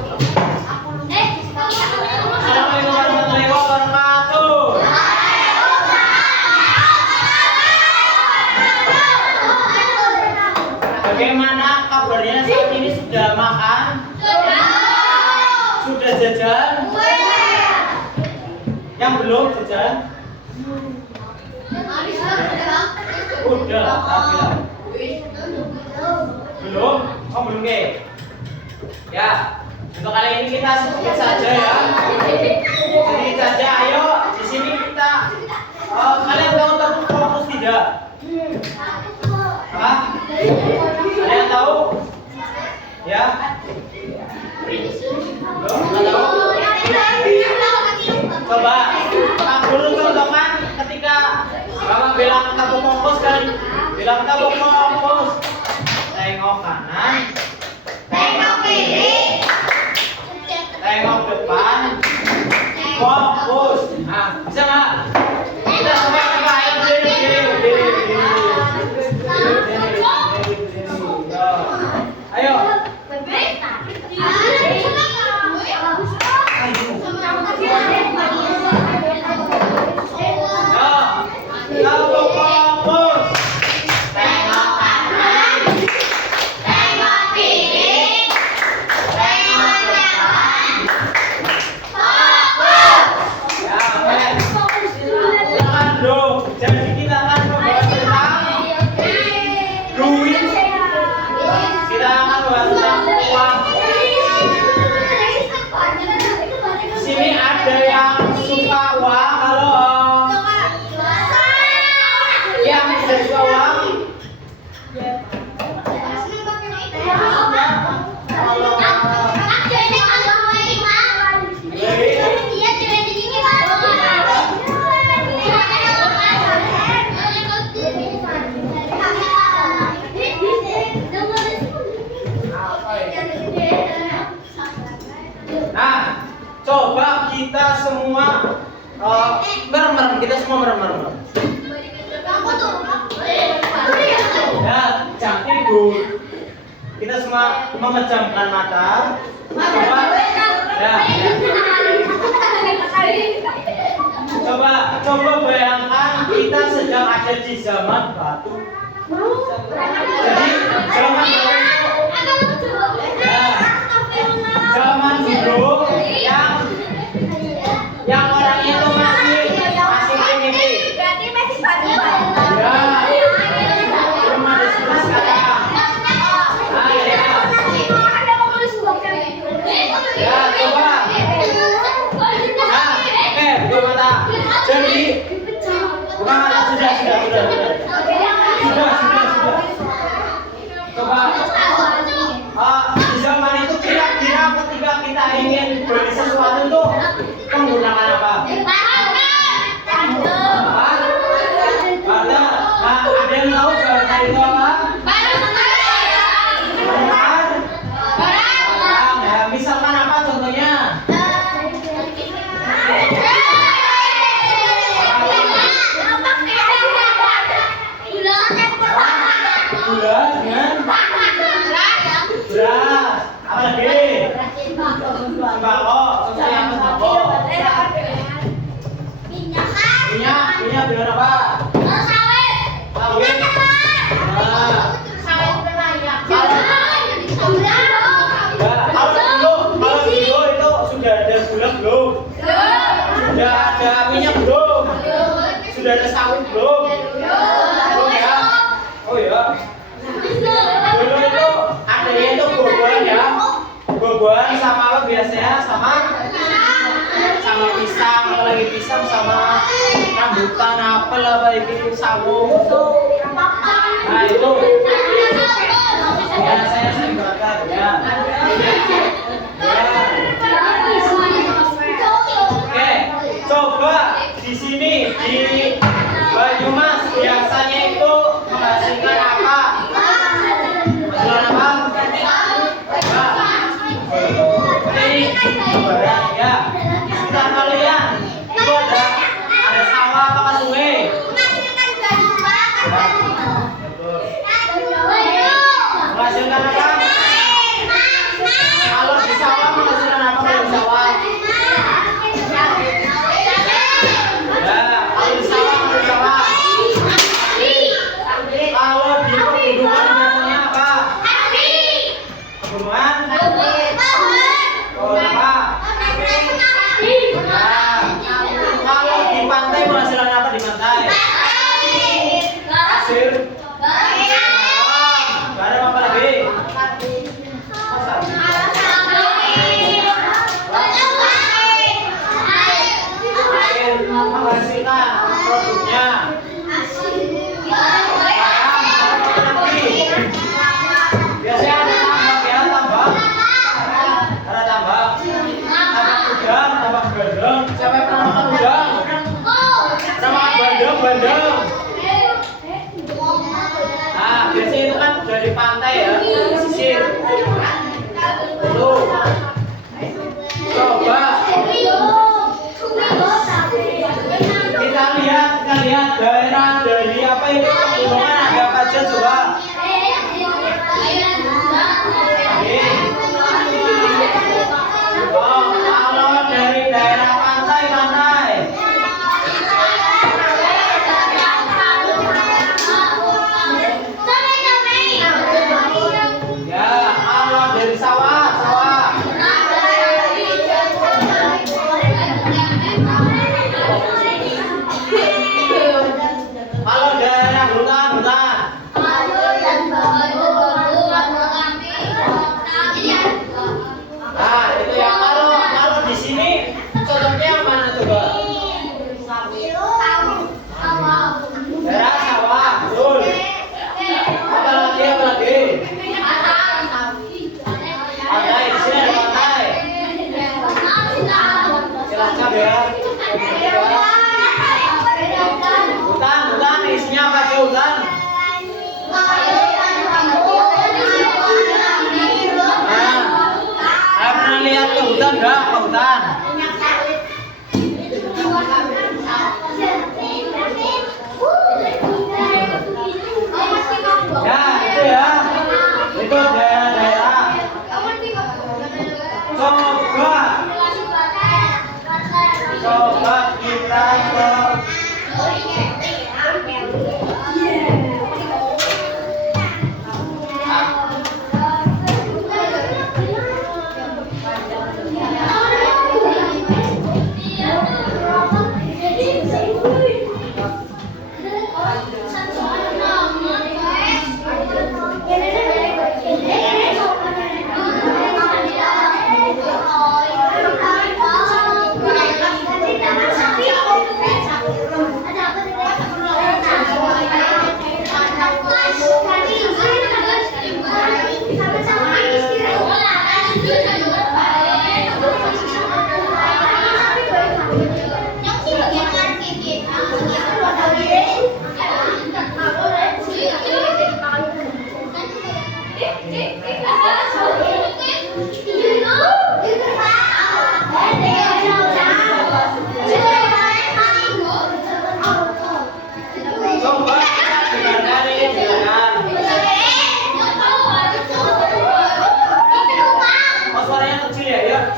Assalamualaikum warahmatullahi wabarakatuh. Bagaimana kabarnya saat ini, sudah makan? Sudah jajan? Yang belum jajan? Udah, belum? Oh belum ke? Ya, untuk kali ini kita sedikit saja ya. Sedikit saja, ayo di sini kita. Kalian tahu terfokus tidak? Hah? Kalian tahu? Ya? Belum? Nggak tahu? Coba, Pak Guru contohkan ketika Bapak bilang kamu fokus kan? Bilang kamu fokus. Tengok kanan, tengok kiri, tengok depan, fokus. Nah, bisa nggak? Kita semua coba, ayo berdiri. Ayo. Nah, coba kita semua merem-merem, kita semua merem-merem. Ya, jangan tidur. Kita semua memejamkan mata. Coba, ya. Coba bayangkan kita sedang ada di zaman batu. Jadi zaman batu itu, ya, zaman dulu yang orang itu masih primitif. Berarti masih batu-batu. Ya, belum ada seperti sekarang. Ya, coba. Nah, oke, buka mata. Jadi, buka mata, sudah. Coba. Di zaman itu kira-kira ketika kita ingin beli sesuatu tuh menggunakan apa? Barter. Nah, ada yang tahu barter itu apa? Barang. Ya, misalkan apa contohnya? Gula dengan beras. Apa lagi? Sembako. Contohnya apa sembako? Minyak dengan apa? Sawit. Kalau dulu itu sudah ada gula belum? Sudah ada minyak belum? Sudah ada sawit belum? Belum ya? Oh ya. Dulu itu adanya itu buah-buahan ya. Buah-buahan sama apa biasanya? Sama pisang, apalagi pisang sama rambutan, apel, apa itu sawo itu. Nah itu. Ya saya sering bakar ya. Oke, coba di sini di Banyumas biasanya itu menghasilkan apa? Menghasilkan apa? Ini barang ya. Di sekitar kalian itu ada sawah apa sungai? Menghasilkan apa? Kalau di sawah Pohon apa? Nah, kalau di pantai menghasilkan apa di pantai? Pasir. Garam apa lagi? Air menghasilkan produknya. Biasanya ada tambak ya, tambak. Ada tambak. Tambak udang, tambak bandeng. Siapa yang pernah makan udang? Pernah makan bandeng? Nah, biasanya itu kan dari pantai ya, sisir. Tuh. Coba kita lihat daerah dari apa itu pegunungan ada apa aja coba. Oh, kalau dari daerah pantai. Ya, kalau dari sawah. Kalau daerah hutan. Nah, itu ya kalau di sini contohnya yang mana coba? Daerah sawah, betul. Apa lagi? Pantai, di sini ada pantai. Cilacap ya. Hutan, isinya apa aja hutan? Nah, pernah lihat ke hutan enggak? Ke hutan. Ya, itu ya. Itu daerah-daerah. Coba kita ke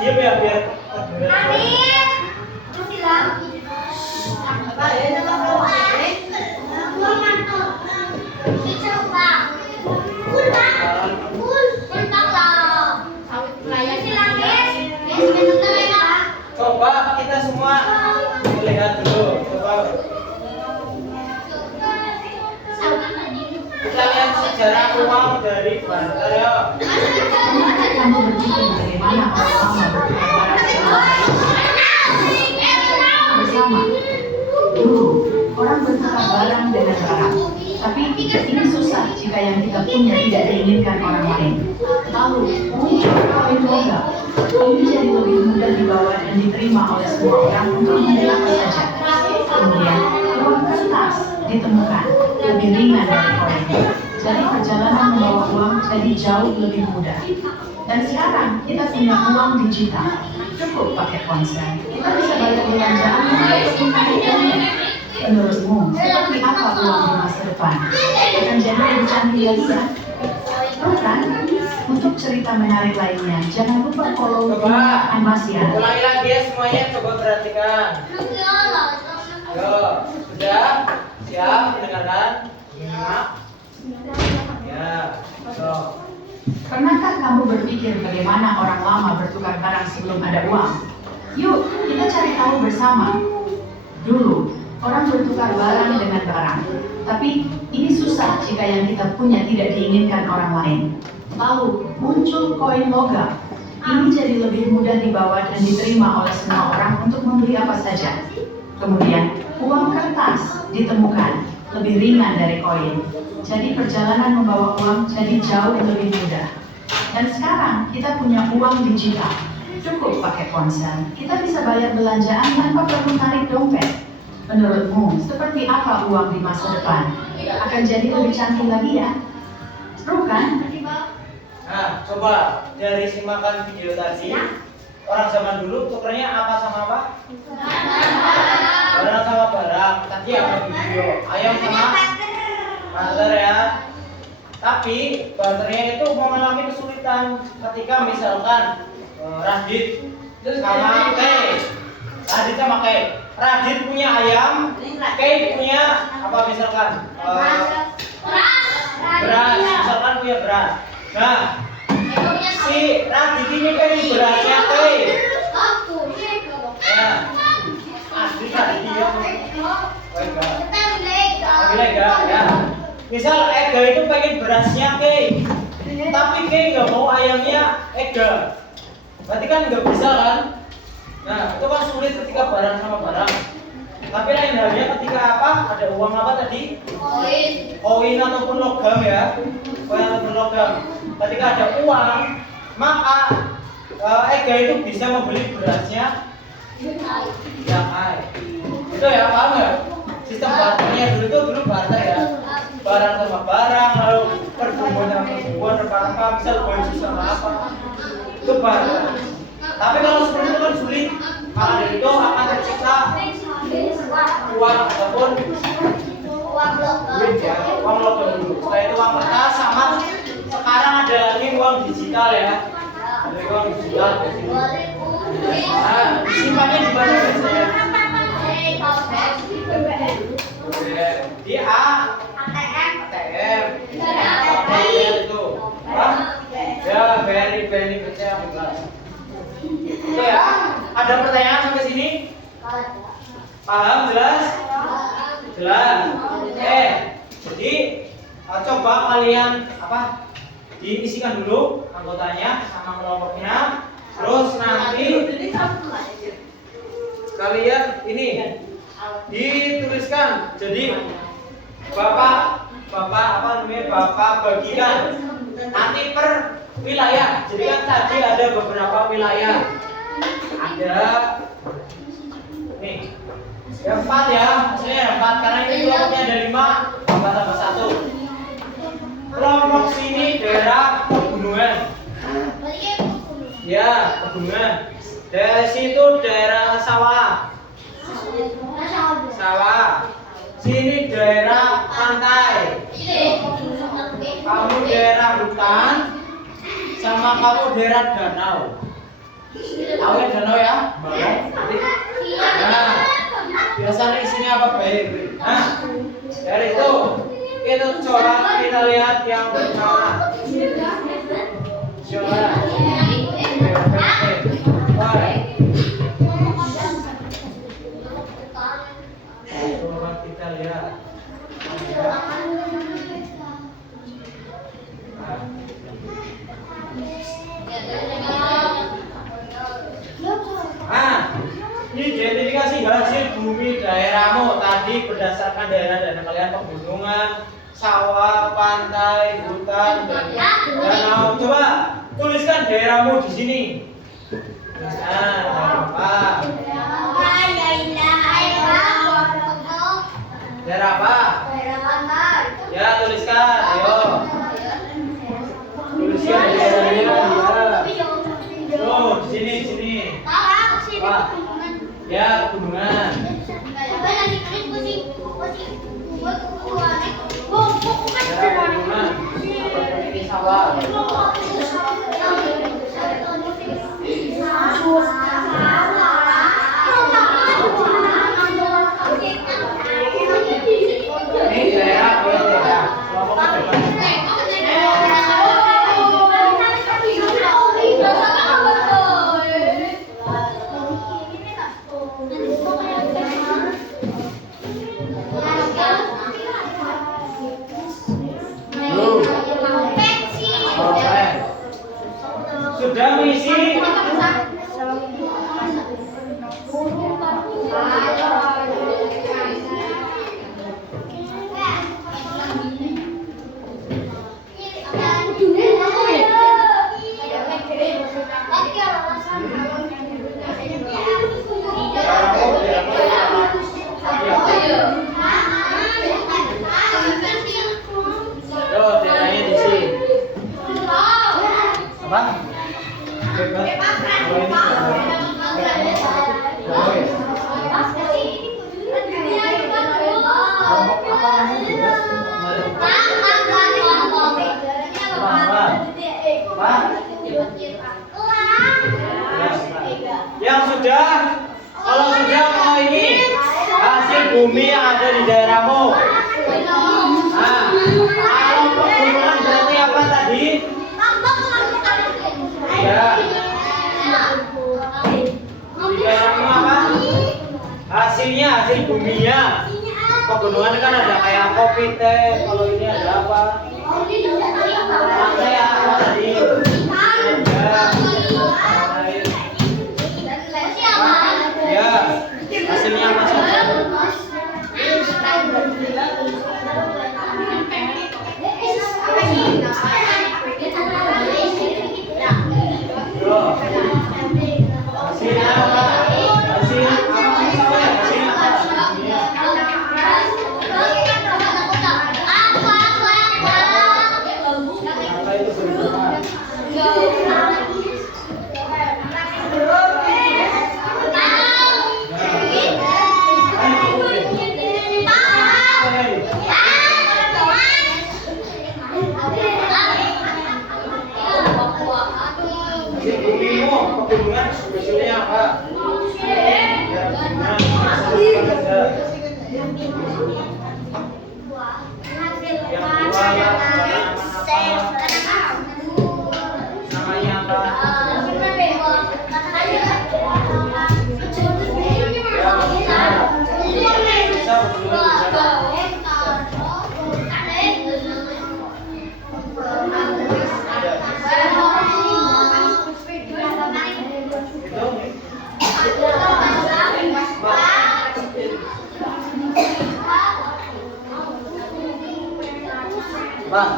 diam ya biar coba kita semua lihat dulu. Coba kita lihat sejarah uang dari Bantar ya. Kamu berpikir bagaimana orang lama bersama. Dulu, orang bertukar barang dengan barang. Tapi ini susah jika yang kita punya tidak diinginkan orang lain. Lalu, muncul koin logam. Ini jadi lebih mudah dibawa dan diterima oleh semua orang untuk mengambil apa saja. Kemudian, uang kertas ditemukan, lebih ringan dari koin. Jadi perjalanan membawa uang jadi jauh lebih mudah. Dan sekarang kita punya uang digital. Cukup pakai ponsel. Kita bisa bayar belanjaan ataupun uangnya. Menurutmu, seperti apa uang di masa depan? Akan jadi lebih canggih lagi ya? Bukan? Untuk cerita menarik lainnya, jangan lupa follow Amasian. Ulangi lagi ya semuanya, coba perhatikan. Yo, sudah? Siap mendengarkan? Ya. Ya. So. Pernahkah kamu berpikir bagaimana orang lama bertukar barang sebelum ada uang? Yuk, kita cari tahu bersama. Dulu, orang bertukar barang dengan barang. Tapi, ini susah jika yang kita punya tidak diinginkan orang lain. Lalu, muncul koin logam. Ini jadi lebih mudah dibawa dan diterima oleh semua orang untuk membeli apa saja. Kemudian, uang kertas ditemukan, lebih ringan dari koin. Jadi perjalanan membawa uang jadi jauh lebih mudah. Dan sekarang kita punya uang digital. Cukup pakai ponsel, kita bisa bayar belanjaan tanpa perlu tarik dompet. Menurutmu, seperti apa uang di masa depan? Akan jadi lebih canggih lagi ya? Seru kan? Nah, coba dari simakan video tadi, orang zaman dulu tukernya apa sama apa? Barang sama barang. Tadi apa video? Ayam sama barter ya. Tapi barternya itu mengalami kesulitan ketika misalkan Radit sama Kay. Radit sama Kay. Radit punya ayam, Kay punya apa misalkan? Beras. Misalkan punya beras. Nah, si Radit ini kan berasnya Kay. Ya. Asli tadi dia. Enggak, ya. Misal Ega itu pengen berasnya Kay, tapi Kay nggak mau ayamnya Ega. Berarti kan nggak bisa kan? Nah, itu kan sulit ketika barang sama barang. Tapi lain halnya ketika apa? Ada uang apa tadi? Koin ataupun logam ya. Koin ataupun logam. Ketika ada uang, maka Ega itu bisa membeli berasnya ya Kay. Itu ya, paham ya? Sistem barternya dulu barter ya. Barang sama barang, lalu perburuan sama perburuan, rempah-rempah, misal baju sama apa, itu barang. Tapi kalau seperti itu kan sulit, maka dari itu akan tercipta uang ataupun duit ya, uang logam dulu. Setelah itu uang kertas sama sekarang ada lagi uang digital ya, ada uang digital di sini. Nah, disimpannya di mana biasanya? Di ATM itu ya very percaya jelas. Oke ya, ada pertanyaan sampai sini? Paham jelas? Jelas. Jadi coba kalian diisikan dulu anggotanya sama kelompoknya, terus nanti kalian ini dituliskan. Jadi Bapak bagikan nanti per wilayah. Jadi kan tadi ada beberapa wilayah. Ada nih. Yang 4 ya. Maksudnya yang 4 karena ini kelompoknya ada 5, tambah 1. Kelompok sini daerah pegunungan. Ya, pegunungan. Dari situ daerah sawah. Sini daerah pantai. Kamu daerah hutan, sama kamu daerah danau. Tahu ya danau ya? Nah, biasanya isinya apa baik? Nah, dari itu coba kita lihat yang pertama. Coba. Coba kita lihat. Ini identifikasi hasil bumi daerahmu tadi berdasarkan daerah kalian pegunungan, sawah, pantai, hutan, dan danau. Coba tuliskan daerahmu di sini. Apa? Daerah apa? Ya, tuliskan. Ayo. Tuliskan daerahnya. Tuh, di sini. Apa? Ya, pegunungan. Ini sawah. Ini daerah kelompok depan. Yang sudah, kalau sudah mau ini hasil bumi yang ada di daerahmu. Nah, kalau pegunungan berarti apa tadi? Ya. Di daerahmu apa? Hasilnya, hasil buminya. Pegunungan kan ada kayak kopi teh. Kalau ini ada apa? Pantai apa tadi? Ya, hasilnya apa saja? Hasilnya apa? Hasil apa? Hasilnya apa itu berubah? Hasil bumimu, pegunungan hasilnya apa? Ya, namanya apa? Bisa Pak.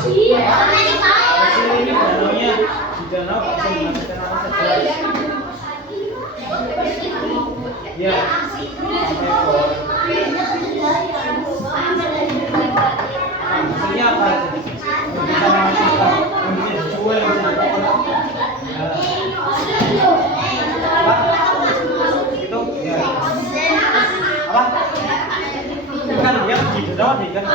Hasil ini danaunya di danau bisa menghasilkan apa saja? Ya, hasilnya apa? Bisa menghasilkan, bisa dijual, bisa dipakai. Itu ya. Apa? Bukan yang di danau nih kan?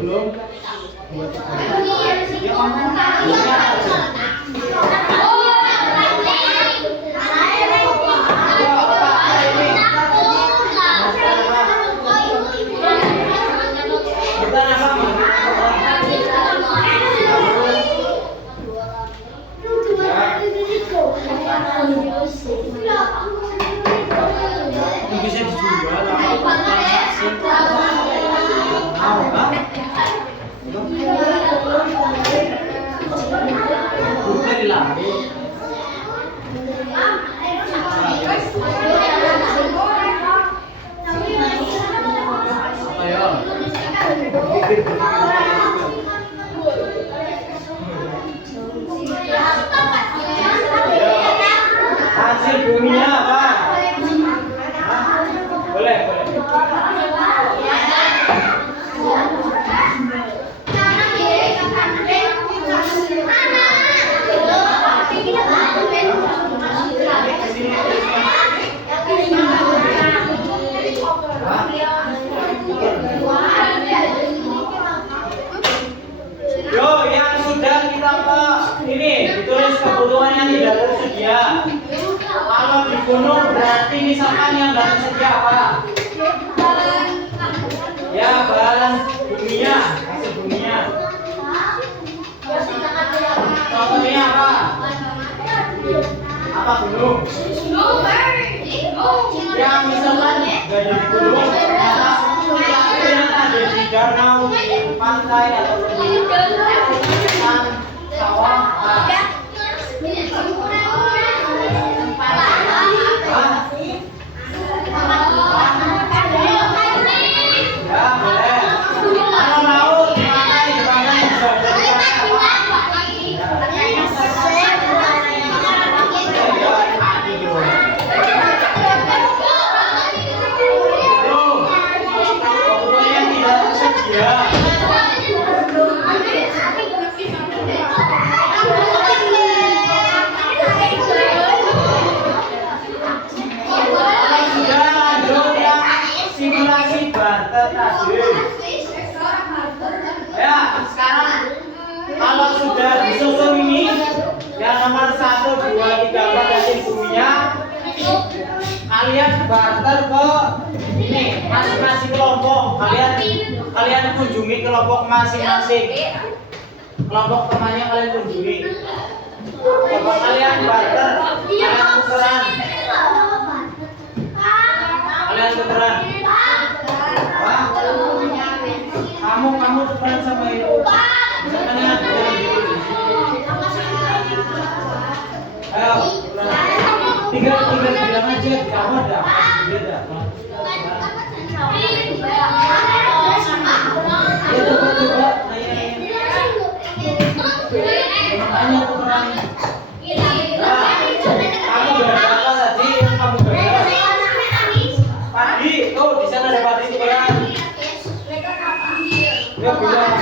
Belum. Ya bisa dijual hasil buminya apa? Boleh, boleh. gunung berarti misalkan yang dalam segi apa? Ya, bahan buminya, hasil buminya. Contohnya apa? Apa gunung? Yang misalkan nggak ada di gunung, yang ada di danau, di pantai atau di hutan, sawah. Ya, boleh. Kalau mau di mana yang bisa simulasi barter tadi. Ya, sekarang kalau sudah disusun ini yang nomor 1, 2, 3, 4 hasil buminya, kalian barter ke ini masing-masing kelompok. Kalian kunjungi kelompok masing-masing. Kelompok temannya kalian kunjungi. Coba kalian barter, kalian tukeran. Kalian tukeran. Wah, kamu tukeran sama itu. Misalkan ya, ayo, tiga bilang aja, kamu ada beda. Ya coba tanya tukeran. Kamu berapa tadi? Kamu berapa? Padi, tuh di sana ada padi tukeran. Ya bilang.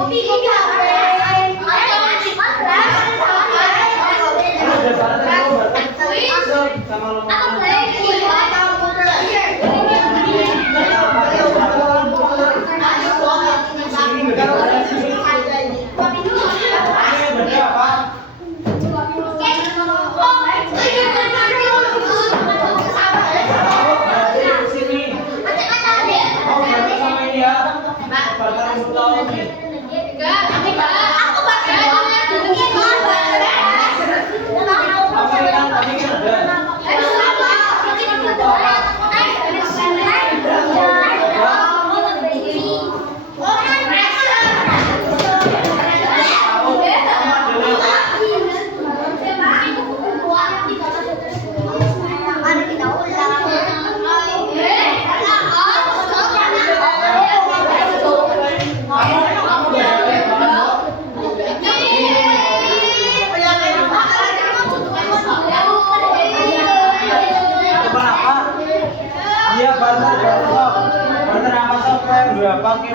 Kopi pakai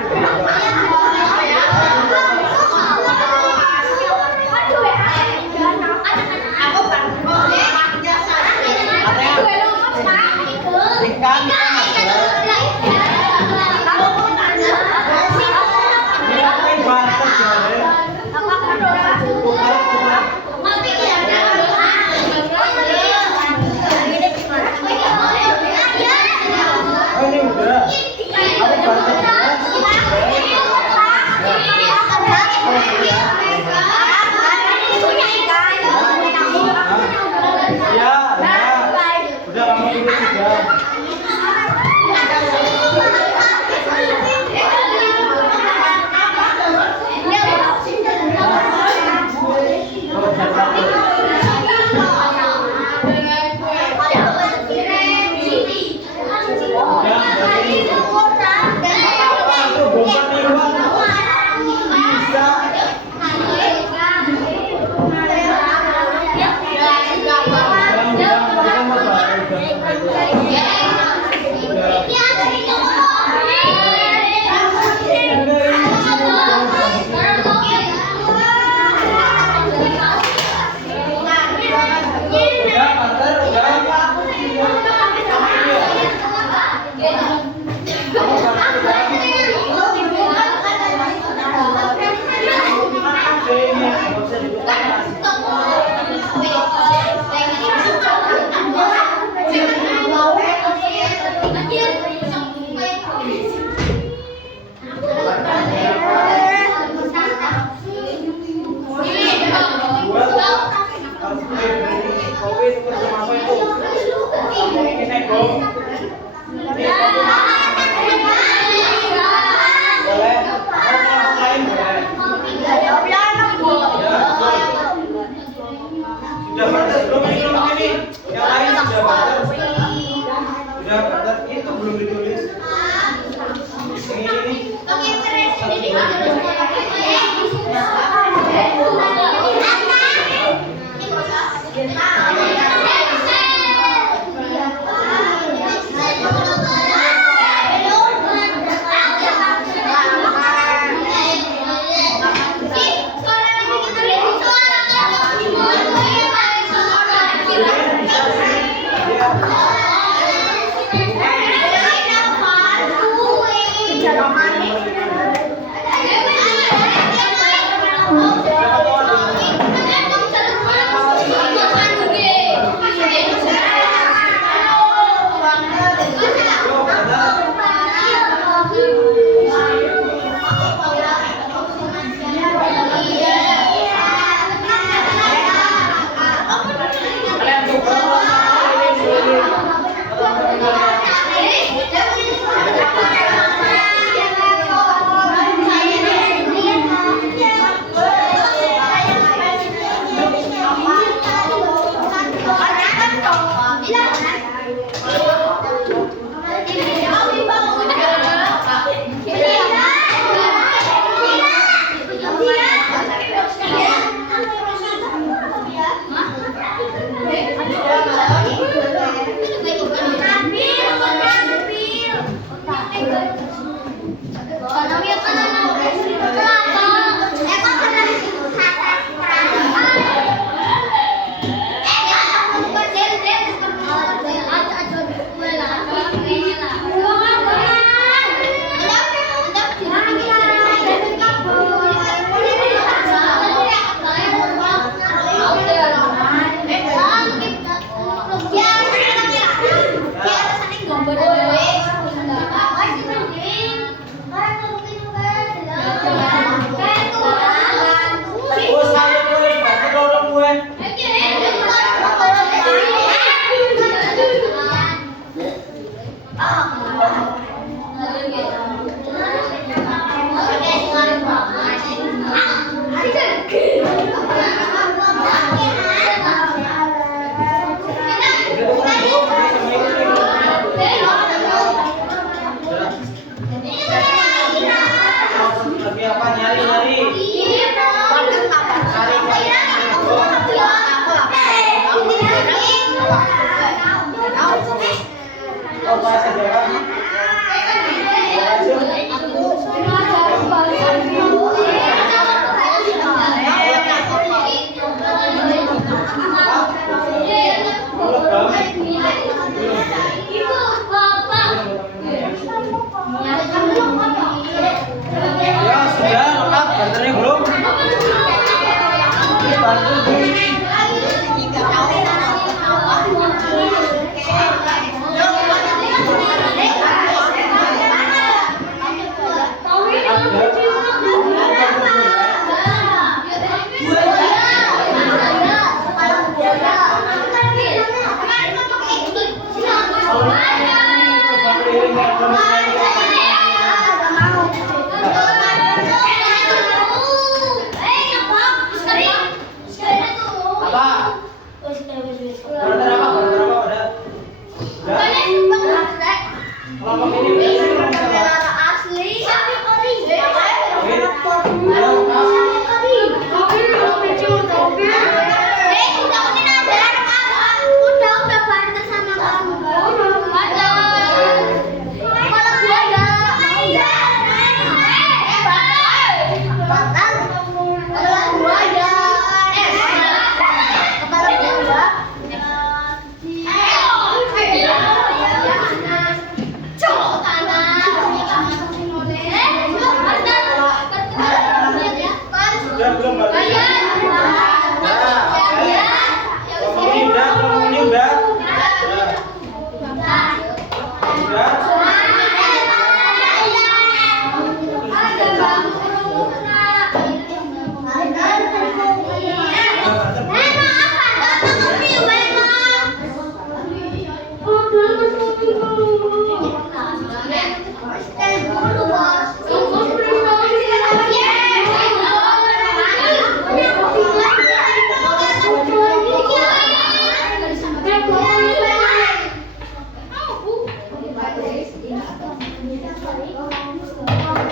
itu belum ditulis.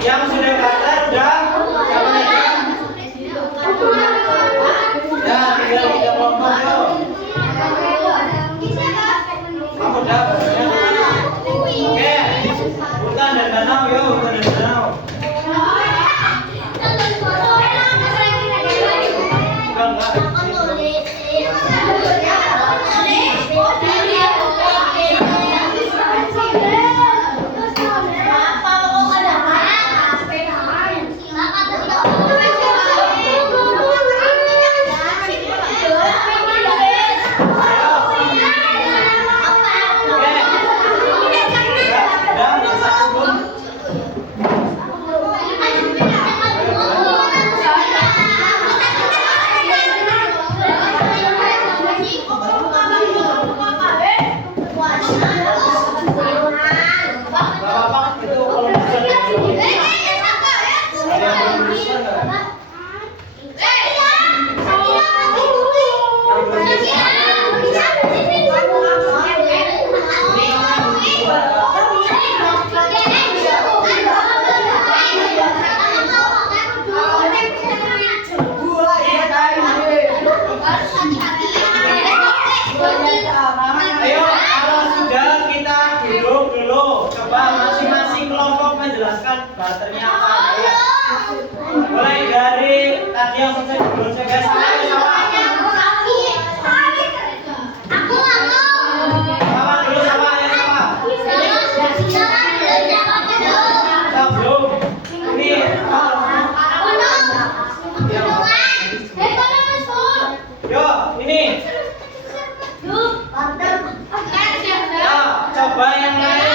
Yang sudah daftar udah? Siapa aja? Ya, tinggal 3 kelompok yuk. Kamu udah? Oke. Hutan dan danau yuk, hutan dan danau. Ayo, kalau sudah kita duduk dulu. Coba masing-masing kelompok menjelaskan barternya apa ya. Mulai dari tadi yang selesai dulu saya sama. Sama dulu sama ya sama. Belum. Ini yo, ini. Ya, coba yang lain.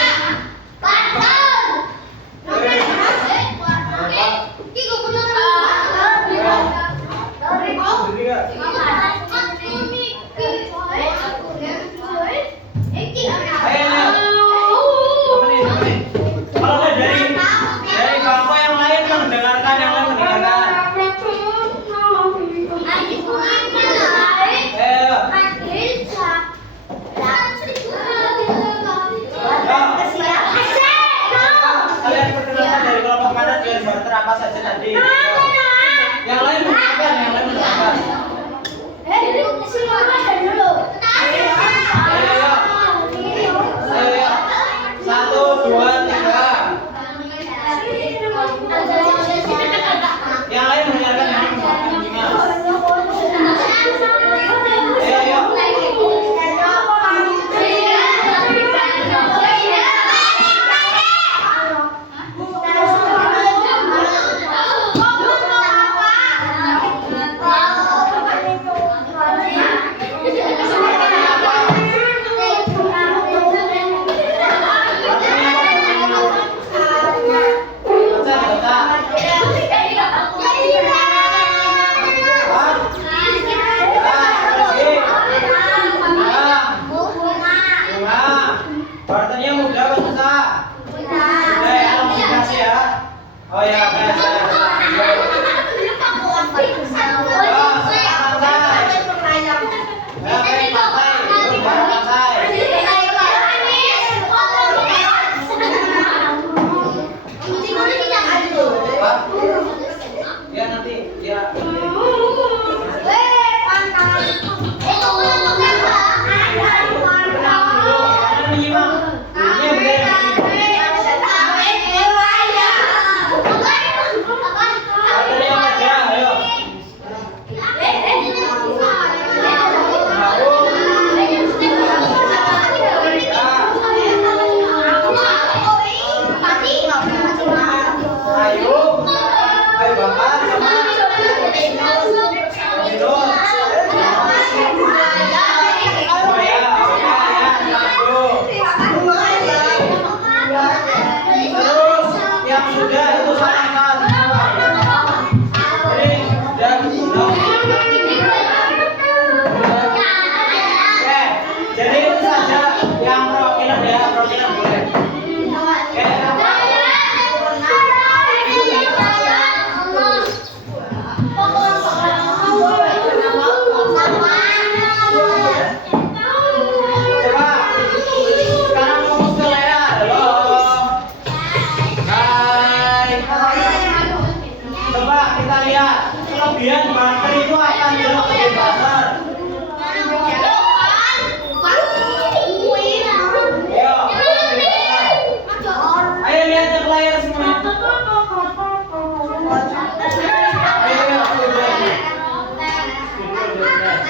selanjutnya.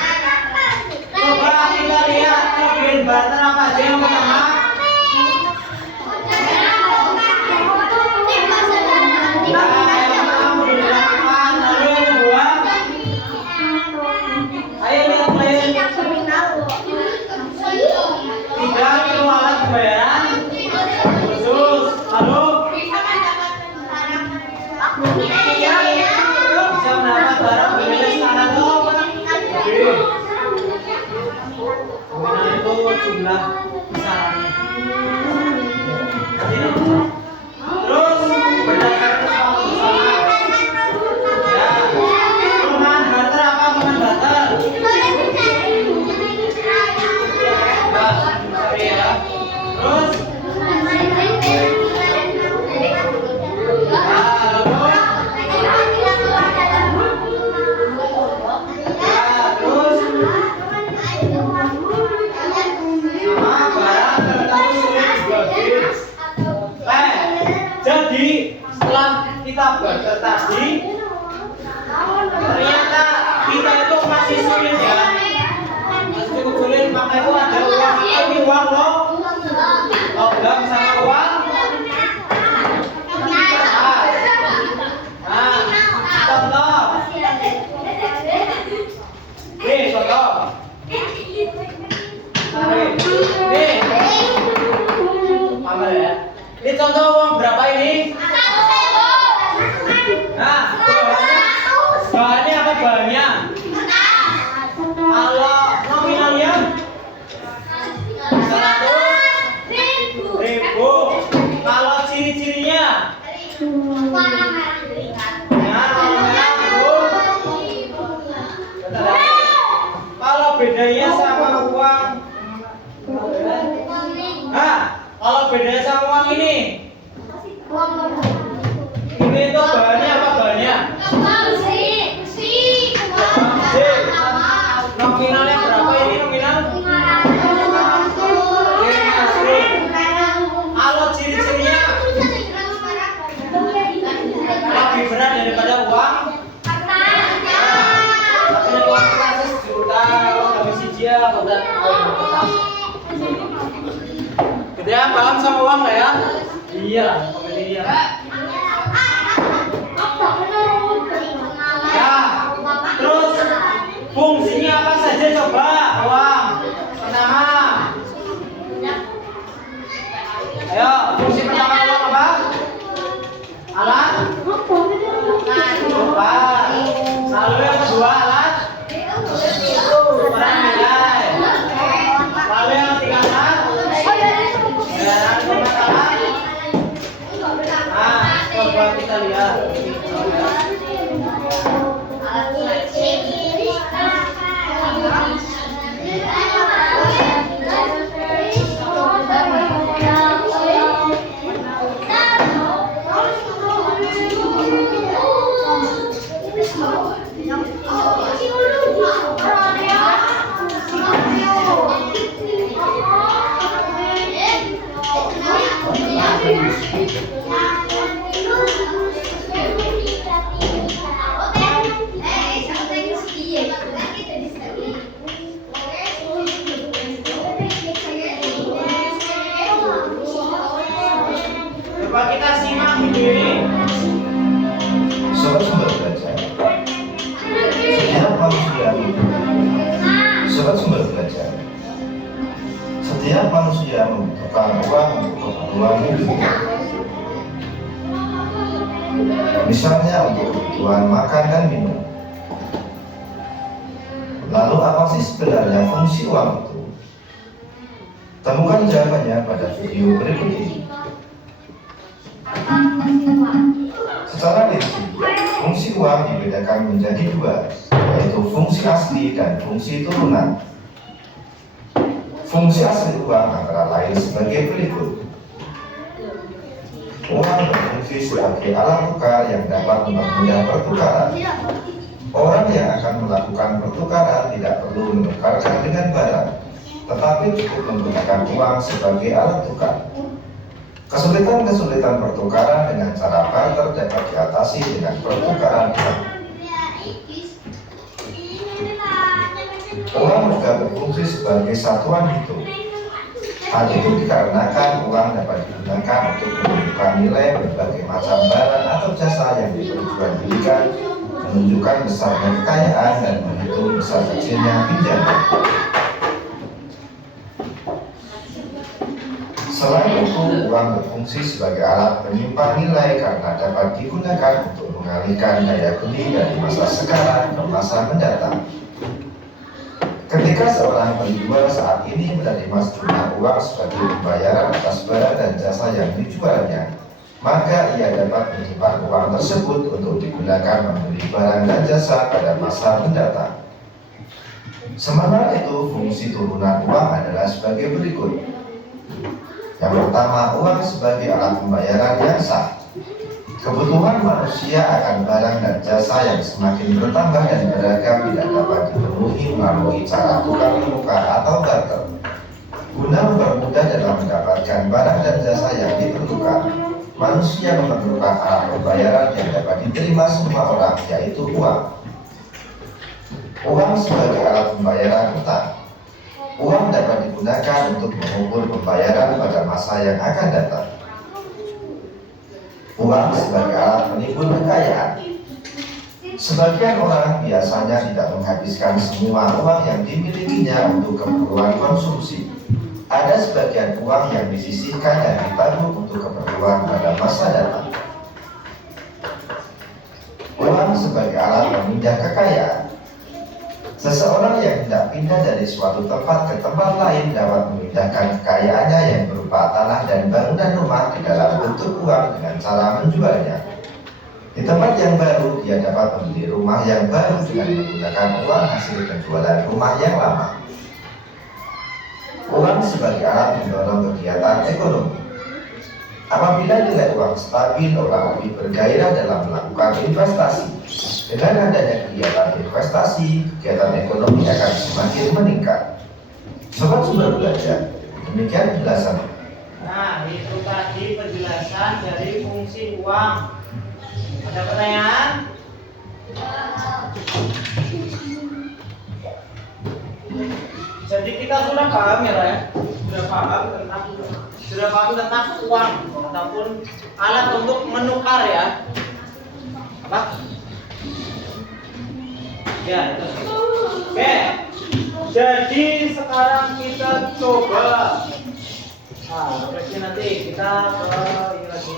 Coba kita lihat kelebihan barter apa aja yang pertama. Jumlah besarannya. Terus berdasarkan soal bersama. Ya, kelemahan barter apa kelemahan barter? Ya. Terus jadi setelah kita barter tadi, ternyata kita itu masih sulit ya, masih cukup sulit. Maka itu ada uang, ini uang loh, logam sama uang. Contoh, nih contoh, nih, apa ya? Ini contoh uang berapa ini? Nah, bahannya apa bahannya? Kalau nominalnya 100.000. Kalau ciri-cirinya? Ya, kalau bedanya sama uang. Nah, kalau bedanya sama uang ini tuh bahannya apa bahannya? Nominalnya berapa ini nominal? 500.000. Kalau ciri-cirinya lebih berat daripada uang. Tapi uang kertas sejuta, uang habis sijia, kotak. Gitu ya, paham sama uang nggak ya? Iya, iya. Ya, terus fungsinya apa saja coba uang? Pertama, ayo fungsi pertama uang apa? Alat? Coba. Lalu yang kedua alat? Barang nilai. Lalu yang ketiga alat? Coba kita lihat. Coba kita simak video ini. Sobat Sumber Belajar. Setiap manusia Sobat Sumber Belajar. Setiap manusia membutuhkan uang untuk keperluan hidup. Misalnya untuk kebutuhan makan dan minum. Lalu apa sih sebenarnya fungsi uang itu? Temukan jawabannya pada video berikut ini. Secara rinci, fungsi uang dibedakan menjadi dua, yaitu fungsi asli dan fungsi turunan. Fungsi asli uang antara lain sebagai berikut. Uang berfungsi sebagai alat tukar yang dapat mempermudah pertukaran. Orang yang akan melakukan pertukaran tidak perlu menukarkan dengan barang, tetapi cukup menggunakan uang sebagai alat tukar. Kesulitan-kesulitan pertukaran dengan cara barter dapat diatasi dengan pertukaran uang. Uang juga berfungsi sebagai satuan hitung. Hal itu dikarenakan uang dapat digunakan untuk menentukan nilai berbagai macam barang atau jasa yang diperjualbelikan, menunjukkan besarnya kekayaan dan menghitung besar kecilnya pinjaman. Selain itu, uang berfungsi sebagai alat penyimpan nilai karena dapat digunakan untuk mengalihkan daya beli dari masa sekarang ke masa mendatang. Ketika seorang penjual saat ini menerima sejumlah uang sebagai pembayaran atas barang dan jasa yang dijualnya, maka ia dapat menyimpan uang tersebut untuk digunakan membeli barang dan jasa pada masa mendatang. Sementara itu, fungsi turunan uang adalah sebagai berikut. Yang pertama, uang sebagai alat pembayaran yang sah. Kebutuhan manusia akan barang dan jasa yang semakin bertambah dan beragam tidak dapat dipenuhi melalui cara tukar menukar atau barter. Guna mempermudah dalam mendapatkan barang dan jasa yang diperlukan, manusia memerlukan alat pembayaran yang dapat diterima semua orang, yaitu uang. Uang sebagai alat pembayaran utang. Uang dapat digunakan untuk mengukur pembayaran pada masa yang akan datang. Uang sebagai alat penimbun kekayaan. Sebagian orang biasanya tidak menghabiskan semua uang yang dimilikinya untuk keperluan konsumsi. Ada sebagian uang yang disisihkan dan ditabung untuk keperluan pada masa datang. Uang sebagai alat pemindah kekayaan. Seseorang yang hendak pindah dari suatu tempat ke tempat lain dapat memindahkan kekayaannya yang berupa tanah dan bangunan rumah ke dalam bentuk uang dengan cara menjualnya. Di tempat yang baru, dia dapat membeli rumah yang baru dengan menggunakan uang hasil penjualan rumah yang lama. Uang sebagai alat mendorong kegiatan ekonomi. Apabila nilai uang stabil, orang lebih bergairah dalam melakukan investasi. Dengan adanya kegiatan investasi, kegiatan ekonomi akan semakin meningkat. Sobat Sumber Belajar, demikian penjelasan. Nah, itu tadi penjelasan dari fungsi uang. Ada pertanyaan? Jadi kita sudah paham ya, Ray? Sudah paham tentang uang ataupun alat untuk menukar ya. Apa? Ya, itu. Oke. Jadi sekarang kita coba. Nah, berarti nanti kita ke ini lagi.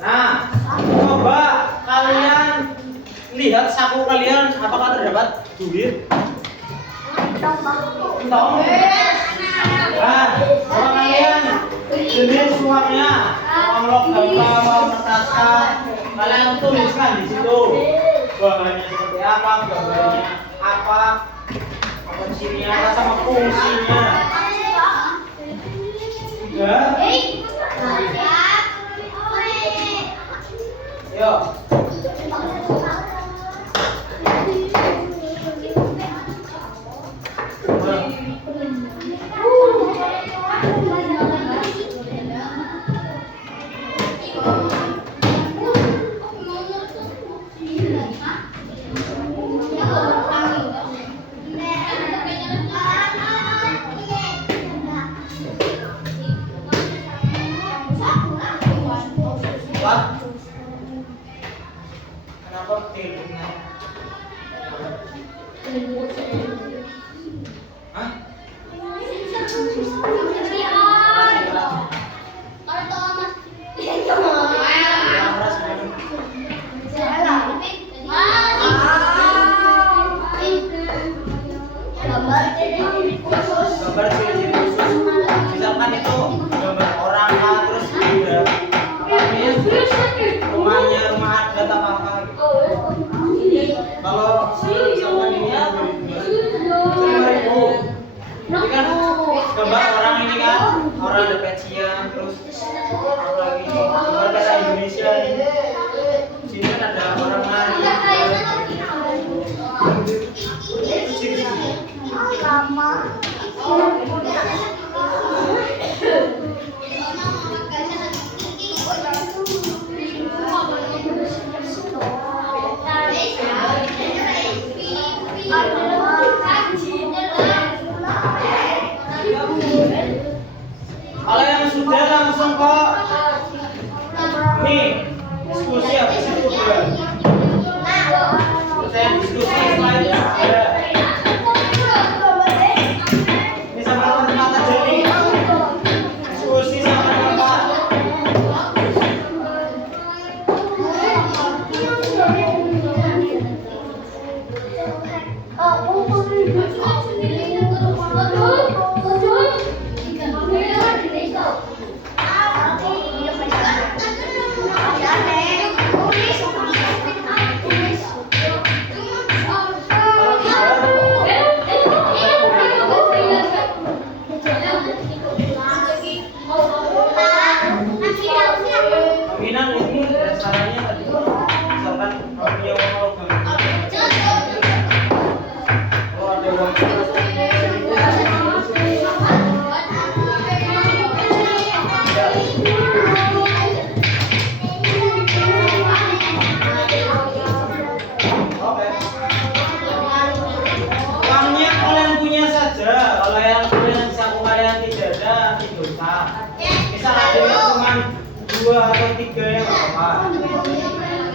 Nah, coba kalian lihat saku kalian, apakah terdapat duit? Entah. Nah, coba kalian jenis uangnya, uang logam, uang kertas, kalian tuliskan di situ bahannya seperti apa, gambarnya apa cirinya apa sama fungsinya. Ya. Yo. What? Kenapa teleponnya? Hah? Gambar ciri-ciri khusus. Misalkan itu gambar orang terus ada apa namanya? Saya diskusi selanjutnya. Ini sama teman-teman aja nih. Diskusi sama teman-teman. Aminan ini caranya tadi. Misalkan kalau dia mau ke oh, ada uang. Oke. Uangnya kalian punya saja. Kalau yang kalian bisa kalian tidak ada, itu sah. Misal ada yang cuma 2 atau 3 yang apa?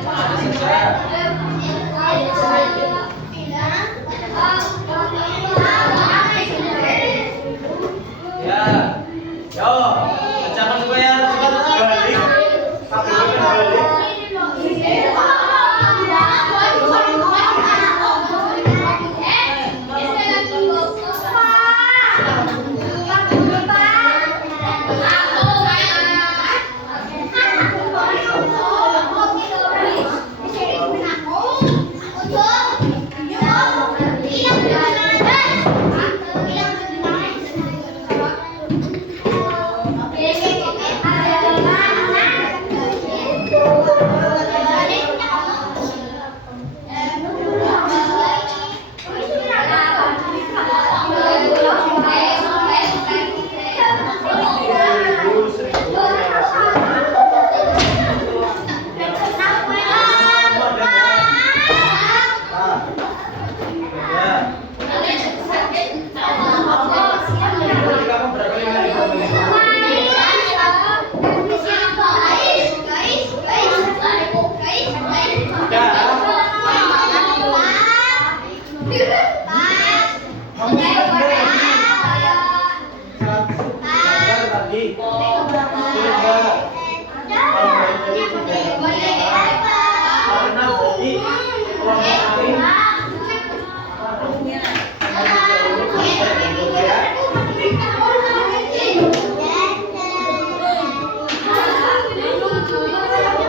Ada saja. Ya, yo, bacakan supaya cepat balik. Sampai balik.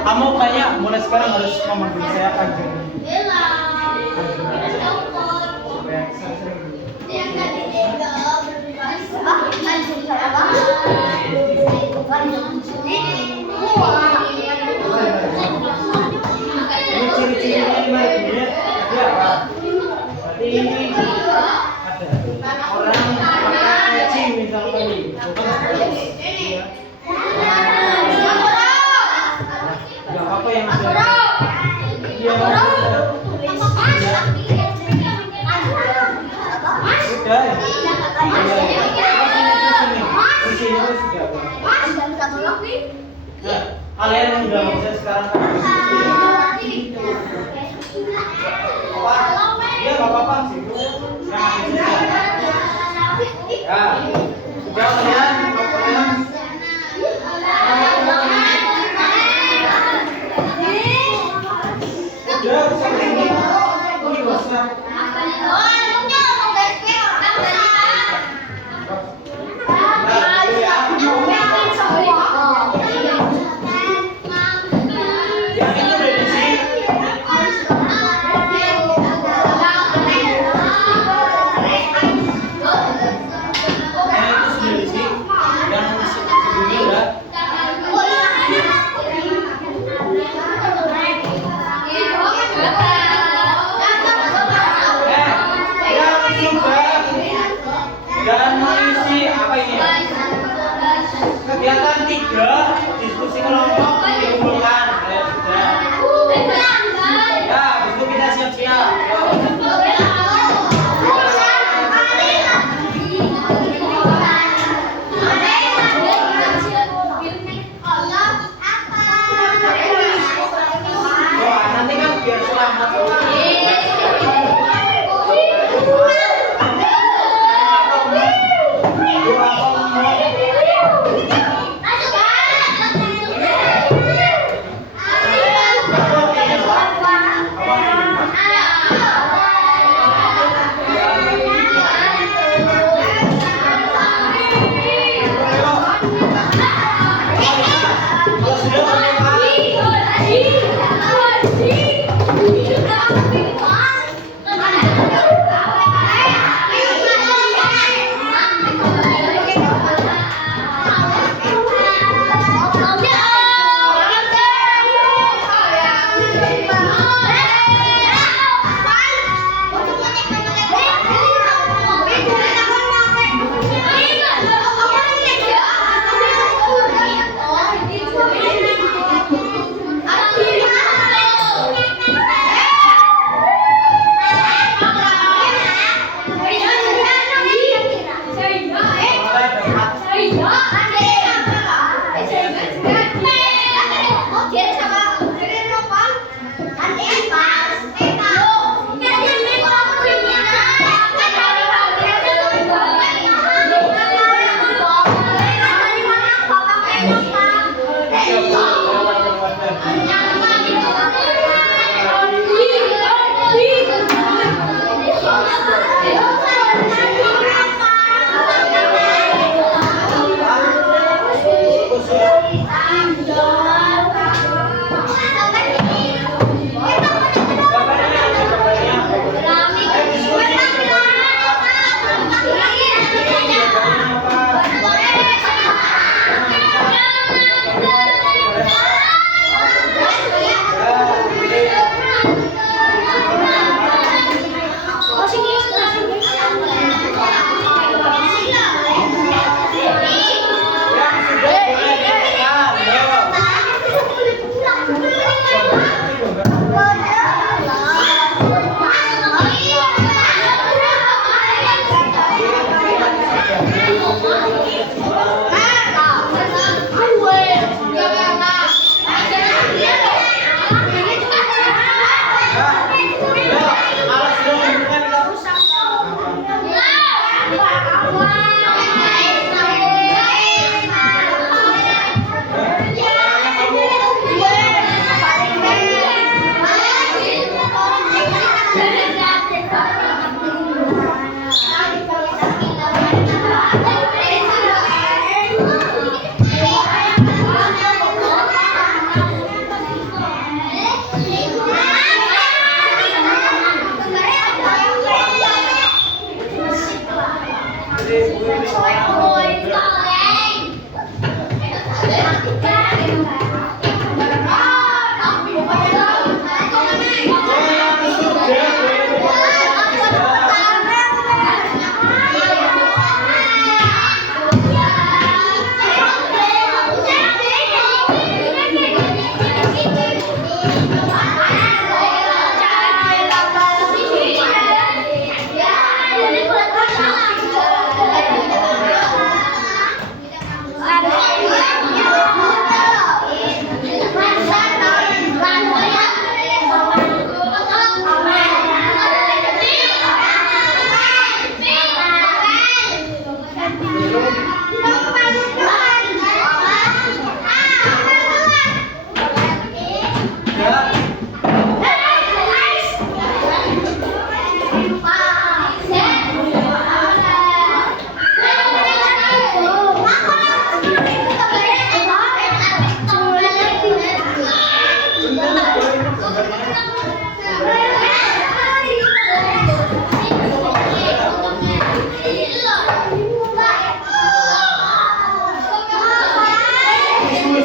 Kamu kayaknya mulai sekarang harus memanggil saya Kanjeng. Ini ciri-cirinya di mana dia? Ada apa? Berarti ini ada orang pakai peci misalkan ini. Gak apa-apa yang ada. Iya. Udah. Nah, kalian udah mau saya sekarang kan? Iya, gak apa-apa sih. Ya, sudah kalian. Udah, sampai sini. Ini gak usah. biar selamat.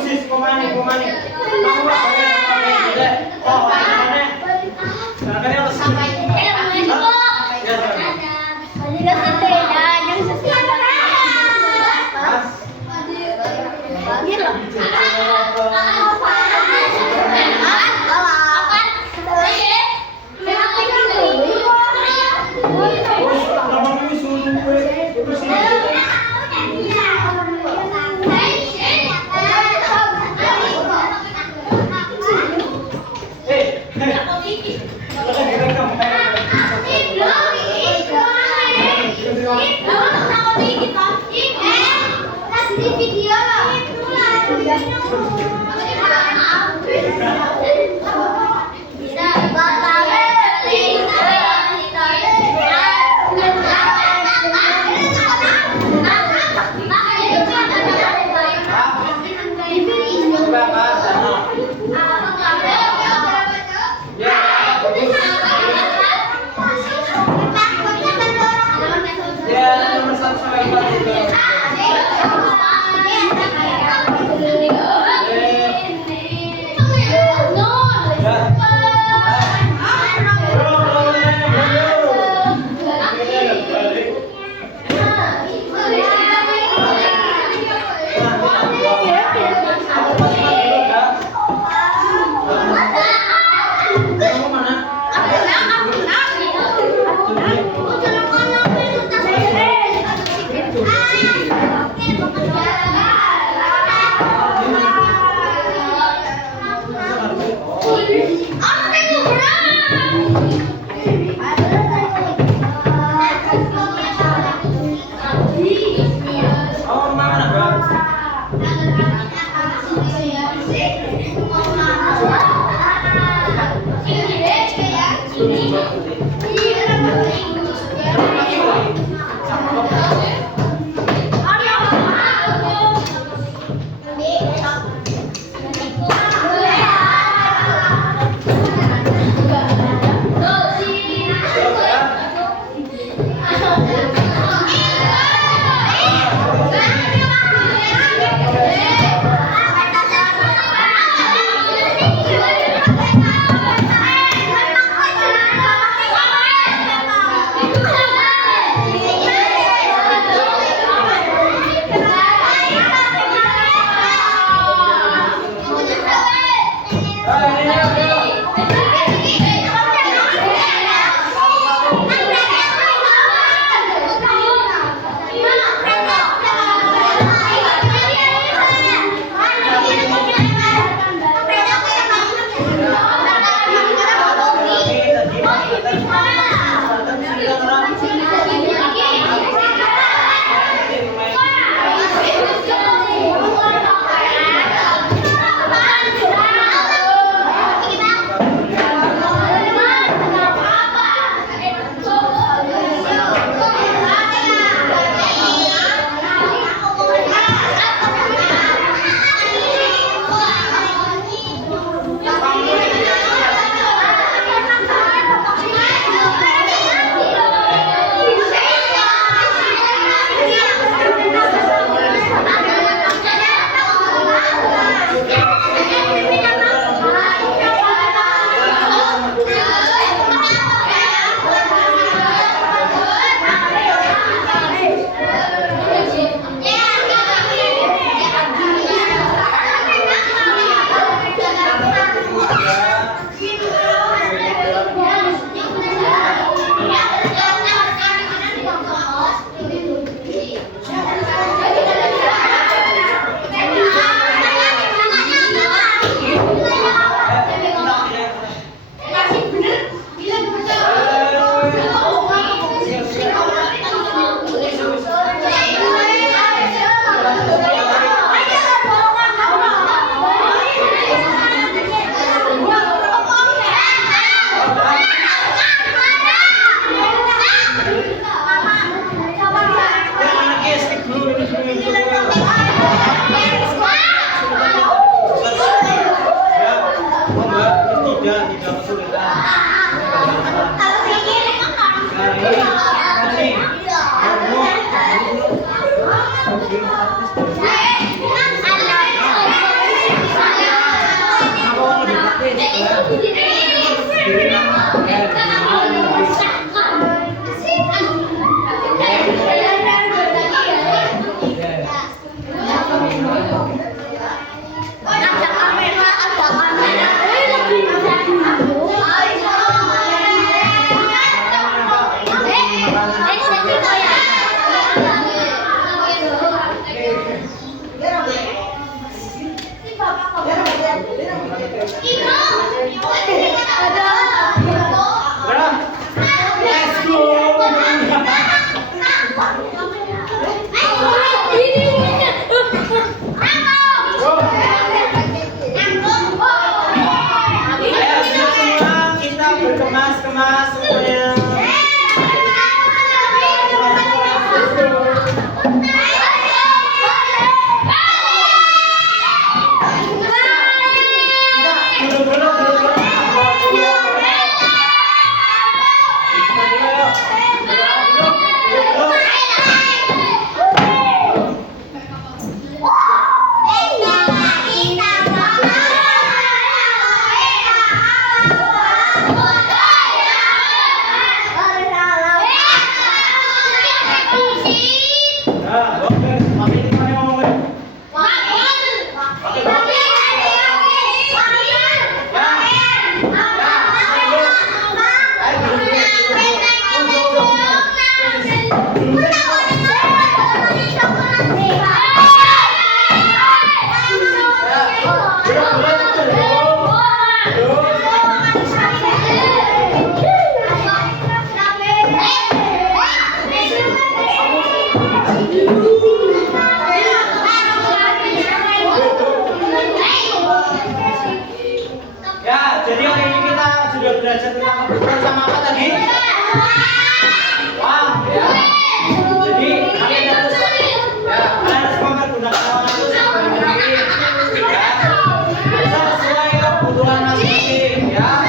Sis, kumani. Kamu apa? jadi hari ini kita sudah belajar tentang kebutuhan sama apa tadi? Uang, ya. Jadi kalian harus mempergunakan uang itu sesuai mungkin, ya. Sesuai kebutuhan masing-masing, ya.